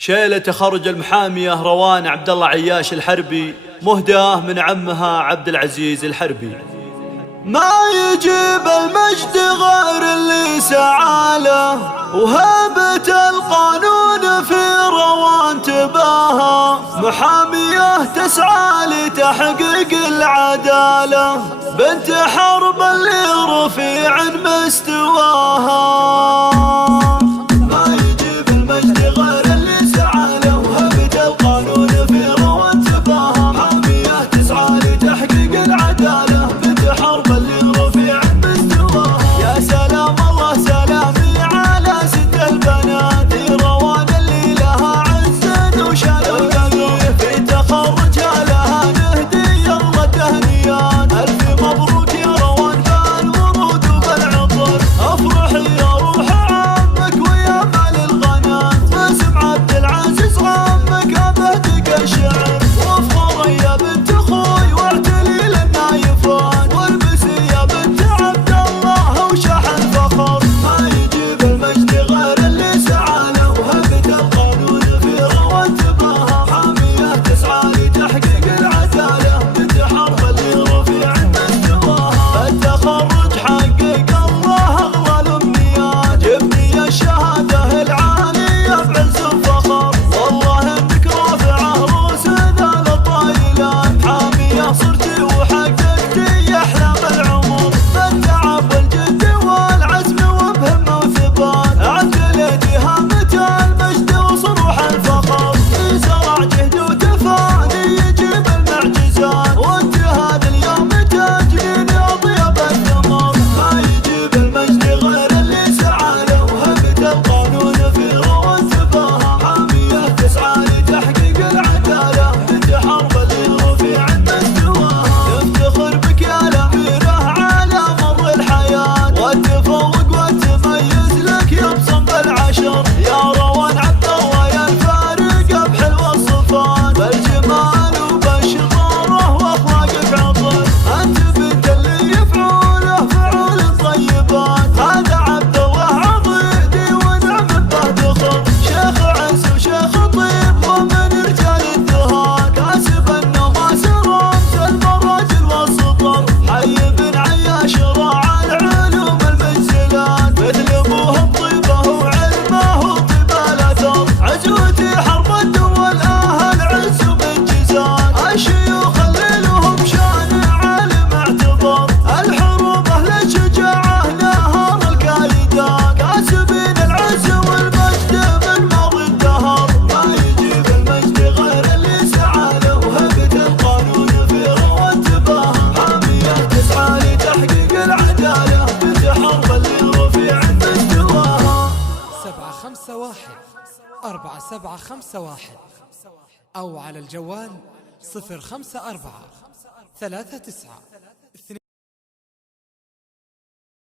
شيلة تخرج المحامية روان عبد الله عياش الحربي، مهداة من عمها عبد العزيز الحربي. ما يجيب المجد غير اللي سعاله، وهبة القانون في روان تباهى، محامية تسعى لتحقيق العدالة، بنت حرب اللي رفيع مستواها. خمسة واحد 4751 أو على الجوال 054 39